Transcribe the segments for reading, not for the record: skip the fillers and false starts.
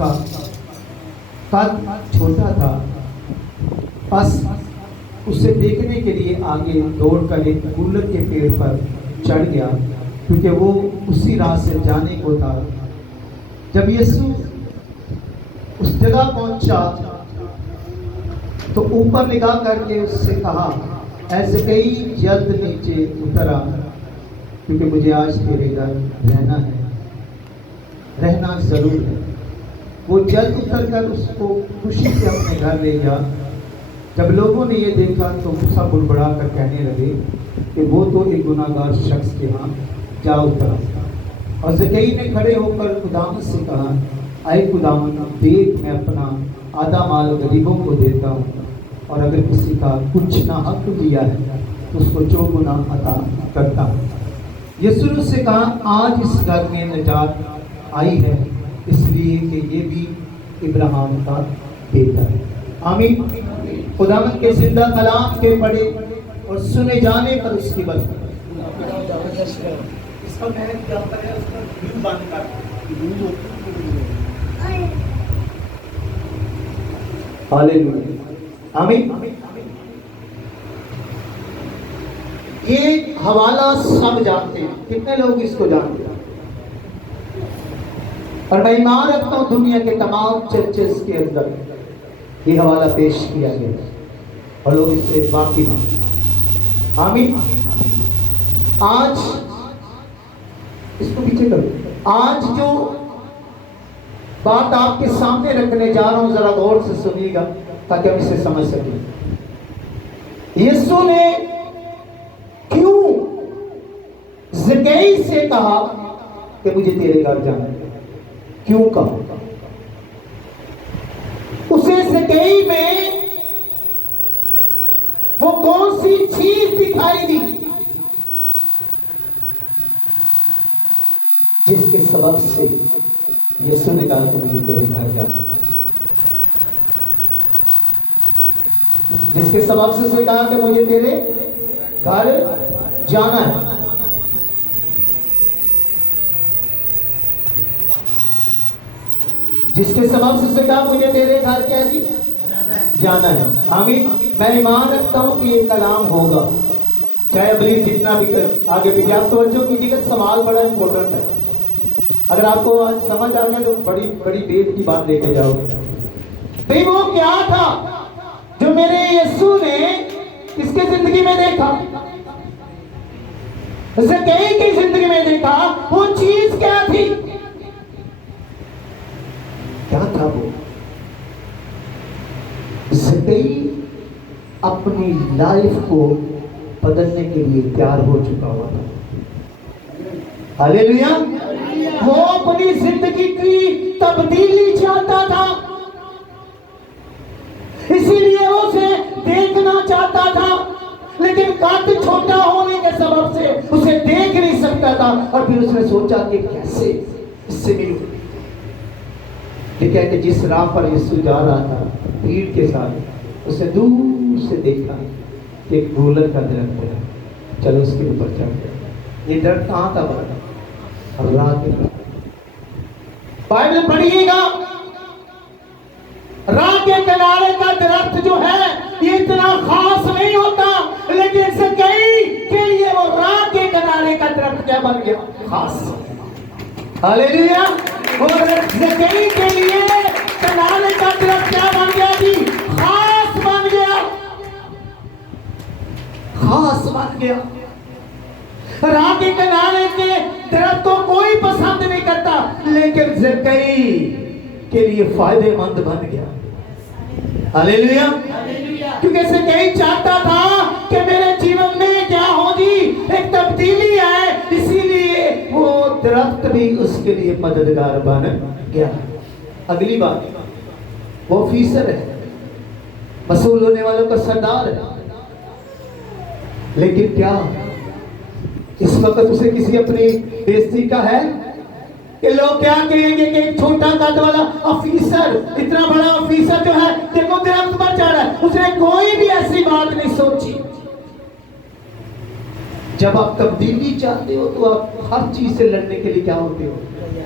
کا قد چھوٹا تھا، بس اسے دیکھنے کے لیے آگے دوڑ کر ایک گلر کے پیڑ پر چڑھ گیا، کیونکہ وہ اسی راہ سے جانے کو تھا۔ جب یسوع اس جگہ پہنچا تو اوپر نگاہ کر کے اس سے کہا، اے زکئی جلد نیچے اتر آ، کیونکہ مجھے آج تیرے گھر رہنا ہے، رہنا ضرور ہے۔ وہ جلد اتر کر اس کو خوشی سے اپنے گھر لے گیا۔ جب لوگوں نے یہ دیکھا تو سب بڑبڑا کر کہنے لگے کہ وہ تو ایک گناہگار شخص کے ہاں جا اترا۔ اور زکئی نے کھڑے ہو کر خداوند سے کہا، اے خداوند، دیکھ میں اپنا آدھا مال غریبوں کو دیتا ہوں، اور اگر کسی کا کچھ ناحق کیا ہے تو اس کو چوگنا عطا کرتا ہوں۔ یسوع نے اس سے کہا، آج اس گھر میں نجات آئی ہے، اس لیے کہ یہ بھی ابراہیم کا بیٹا ہے۔ آمین۔ خداوند کے زندہ کلام کے پڑھے اور سنے جانے پر اس کی برکت۔ اس کا میں کیا کرے، اس کا دل بند کر۔ ہاللیلویا، آمین۔ یہ حوالہ سب جانتے ہیں، کتنے لوگ اس کو جانتے ہیں؟ اور میں ایمان رکھتا ہوں دنیا کے تمام چرچز کے اندر یہ حوالہ پیش کیا گیا اور لوگ اس سے واقف ہیں۔ آمین۔ آج اس کو پیچھے کرو، آج جو بات آپ کے سامنے رکھنے جا رہا ہوں ذرا غور سے سنیے گا تاکہ ہم اسے سمجھ سکیں۔ یسوع نے کیوں زکئی سے کہا کہ مجھے تیرے گھر جانا ہے؟ کیوں کہا؟ اسے زکئی میں وہ کون سی چیز دکھائی دی جس کے سبب سے یسوع نے کہا کہ مجھے تیرے گھر جانا ہے؟ جس کے سبب سے اسے کہا کہ مجھے تیرے گھر جانا ہے؟ جس کے سبب سے اسے کہا مجھے تیرے گھر کیا جی جانا ہے۔ آمین۔ میں ایمان رکھتا ہوں کہ یہ کلام ہوگا، چاہے ابلیس جتنا بھی آگے پیچھے۔ آپ توجہ کیجیے گا، سوال بڑا امپورٹنٹ ہے۔ اگر آپ کو آج سمجھ آ گیا تو بڑی بڑی دیر کی بات لے کے جاؤ گے۔ بھئی وہ کیا تھا جو میرے یسوع نے کس کے زندگی میں دیکھا؟ زکئی کی زندگی میں دیکھا۔ وہ چیز کیا تھی؟ کیا تھا وہ؟ زکئی اپنی لائف کو بدلنے کے لیے تیار ہو چکا ہوا تھا۔ ہاللیلویا۔ وہ اپنی زندگی کی تبدیلی چاہتا تھا، اسی لیے وہ اسے دیکھنا چاہتا تھا، لیکن قد چھوٹا ہونے کے سبب سے اسے دیکھ نہیں سکتا تھا۔ اور پھر اس نے سوچا کہ کیسے اس سے ملوں۔ لیکن کہ جس راہ پر یسوع جا رہا تھا بھیڑ کے ساتھ، اسے دور سے دیکھا کہ ایک گولر کا درخت ہے، چلو اس کے اوپر چڑھ گیا۔ یہ درخت کہاں تھا بڑا؟ راہ کے پاس۔ بائبل پڑھیے گا، راہ کے کنارے کا درخت جو ہے یہ اتنا خاص نہیں ہوتا، لیکن زکئی کے لیے وہ راہ کے کنارے کا درخت کیا بن گیا؟ خاص۔ ہاللیلویا۔ اور زکئی کے لیے کنارے کا درخت کیا بن گیا جی؟ خاص بن گیا، خاص بن گیا۔ راہ کے کنارے کے درخت کو کوئی پسند نہیں کرتا، لیکن زکئی کے لیے فائدے مند بن گیا۔ ہاللیلویا۔ کیونکہ زکئی چاہتا تھا کہ میرے جیون میں کیا ہوگی، ایک تبدیلی ہے، اسی لیے وہ درخت بھی اس کے لیے مددگار بن گیا۔ اگلی بات، وہ آفیسر ہے، مسئول ہونے والوں کا سردار ہے، لیکن کیا اس وقت اسے کسی اپنی بےزتی کا ہے کہ لوگ کیا کہیں گے کہ ایک چھوٹا قد والا آفیسر، اتنا بڑا آفیسر جو ہے دیکھو درخت پر چڑھ رہا ہے؟ اس نے کوئی بھی ایسی بات نہیں سوچی۔ جب آپ تبدیلی چاہتے ہو تو آپ ہر چیز سے لڑنے کے لیے کیا ہوتے ہو؟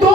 2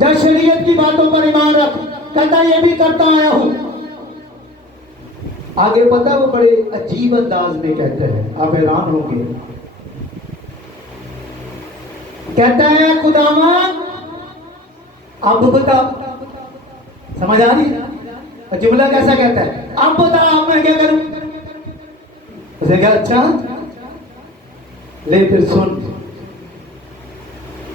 جا شریعت کی باتوں پر ایمان رکھ. کہتا یہ بھی کرتا آیا ہوں. آگے پتا وہ بڑے عجیب انداز میں کہتا ہے, آپ حیران ہوں گے. کہتا ہے خداوند اب بتا. سمجھ آ رہی ہے جملہ کیسا کہتا ہے؟ اب بتا اب میں کیا کروں. اسے کہا اچھا لے پھر سن,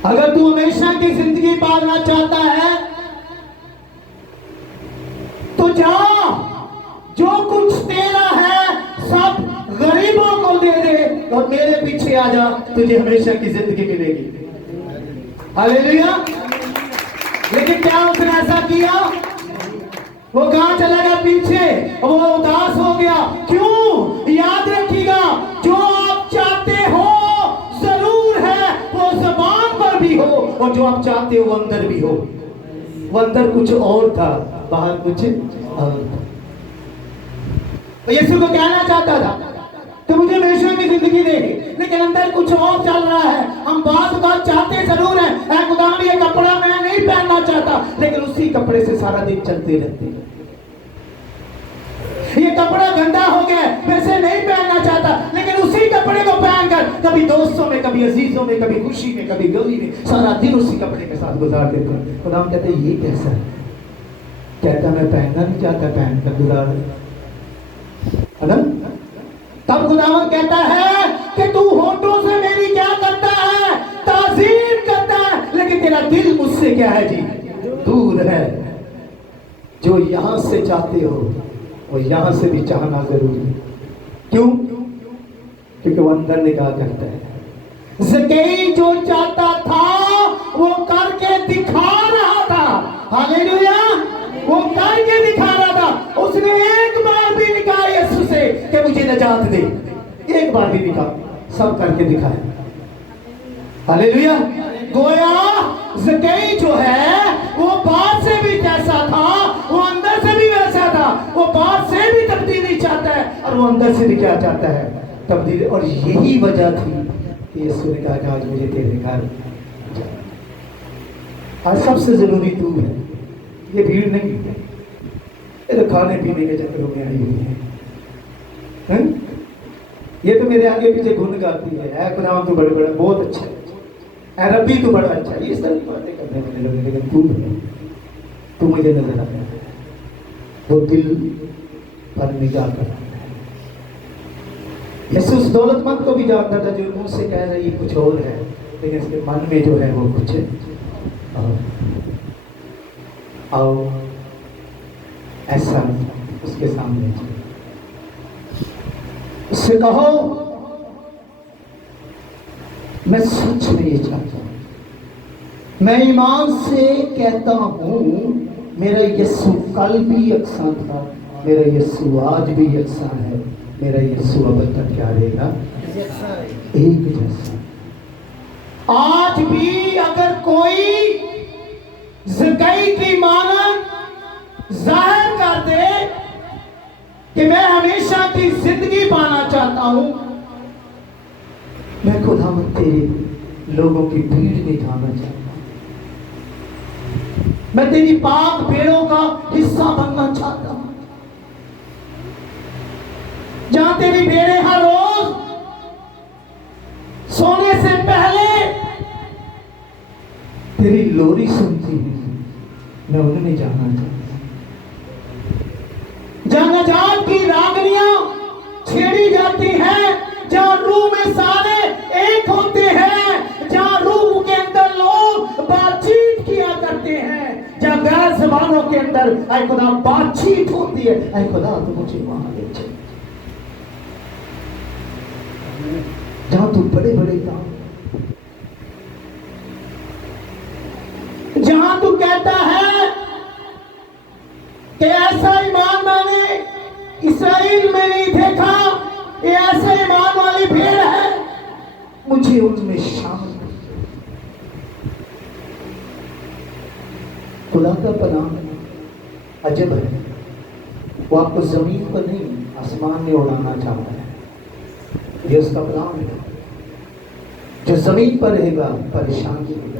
اگر تو ہمیشہ کی زندگی پالنا چاہتا ہے تو جا, جو کچھ تیرا ہے سب غریبوں کو دے دے اور میرے پیچھے آ جا, تجھے ہمیشہ کی زندگی ملے گی. ہاللیلویا. لیکن کیا اس نے ایسا کیا؟ وہ کہاں چلا گیا پیچھے, وہ اداس ہو گیا. کیوں؟ یاد رکھیے گا جو آپ چاہتے ہو ضرور ہے وہ زبان پر بھی ہو, اور جو آپ چاہتے ہو وہ اندر بھی ہو. وہ اندر کچھ اور تھا, باہر کچھ اور تھا. یسوع کو کہنا چاہتا تھا کہ مجھے ہمیشہ کی زندگی دے گی, لیکن اندر کچھ اور چل رہا ہے. ہم بعض بات چاہتے ضرور ہیں, اے خدا یہ کپڑا میں نہیں پہننا چاہتا, لیکن اسی کپڑے سے سارا دن چلتے رہتے ہیں. یہ کپڑا گندا ہو گیا, میں اسے نہیں پہننا چاہتا, لیکن اسی کپڑے کو پہن کر کبھی دوستوں میں, کبھی عزیزوں میں, کبھی خوشی میں, کبھی غمی میں سارا دن اسی کپڑے کے ساتھ گزار دیتا ہوں. خدا کہتے ہیں یہ کیسا ہے؟ کہتا میں پہننا نہیں چاہتا, پہن کر گزار. تب خداوند کہتا ہے کہ تو ہونٹوں سے میری کیا کرتا ہے؟ تعظیم کرتا ہے, لیکن تیرا دل مجھ سے کیا ہے جی؟ دور ہے. جو یہاں سے چاہتے ہو وہ یہاں سے بھی چاہنا ضروری ہے. کیوں؟ کیونکہ وہ اندر نگاہ کرتا ہے. زکئی جو چاہتا تھا وہ کر کے دکھا رہا تھا. ہاللیلویا. وہ کر کے دکھا رہا تھا. اس نے ایک بار بھی کہا یسوع سے کہ مجھے نجات دے, ایک بار بھی کہا, سب کر کے دکھایا. ہاللیلویا. گویا زکئی جو ہے وہ باہر سے بھی جیسا تھا, وہ اندر سے بھی ویسا تھا. وہ باہر سے بھی تبدیلی چاہتا ہے اور وہ اندر سے بھی کیا چاہتا ہے؟ تبدیلی. اور یہی وجہ تھی کہ یسوع نے کہا کہ آج مجھے تیرے گھر جانا. آج سب سے ضروری تو ہے, یہ بھیڑ نہیں ہے, یہ تو کھانے پینے کے چکروں میں آئی ہوئی ہے. یہ تو میرے آگے پیچھے گن گاتی ہے, اے خدا تو بڑے بڑا بہت اچھا ہے, اے ربی تو بڑا اچھا ہے. یہ اس طرح کی باتیں کرنے والے لوگ, لیکن تو مجھے نظر آتا ہے. وہ دل پر نگاہ کرتا ہے. یسوع اس دولت مند کو بھی جانتا تھا جو منہ سے کہہ رہا ہے یہ کچھ اور ہے, لیکن اس کے من میں جو ہے وہ کچھ اور ایسا اس کے سامنے. اس سے کہو میں سچ میں یہ چاہتا ہوں, میں ایمان سے کہتا ہوں میرا یسوع کل بھی یکساں تھا, میرا یسوع آج بھی یکساں ہے, میرا یسوع اب تک کیا رہے گا؟ ایک جیسا. آج بھی اگر کوئی زکئی کی مانند ظاہر کر دے کہ میں ہمیشہ کی زندگی پانا چاہتا ہوں, میں خداوند تیرے لوگوں کی بھیڑ میں جانا چاہتا ہوں, میں تیری پاک بھیڑوں کا حصہ بننا چاہتا ہوں, جہاں تیری بھیڑیں ہر روز سونے سے پہلے تیری لوری سنتی ہیں, میں انہیں میں جانا چاہتا ہوں. جہاں نجات کی راگنیاں چھیڑی جاتی ہیں, جہاں روح میں سارے ایک ہوتے ہیں, جہاں روح کے اندر لوگ بات چیت کیا کرتے ہیں, جہاں غیر زبانوں کے اندر اے خدا بات چیت ہوتی ہے, اے خدا تو مجھے وہاں لے چل. جہاں تو بڑے بڑے کام, جہاں تو کہتا ہے کہ ایسا ایمان میں نے اسرائیل میں نہیں دیکھا, یہ ایسے ایمان والی بھیڑ ہے, مجھے ان میں شامل کر. خدا کا پناہ عجب ہے, وہ آپ کو زمین پر نہیں آسمان میں اڑانا چاہتا ہے. یہ اس کا پلان ہے. جو زمین پر رہے گا پریشانی ہوگا,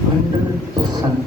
100%।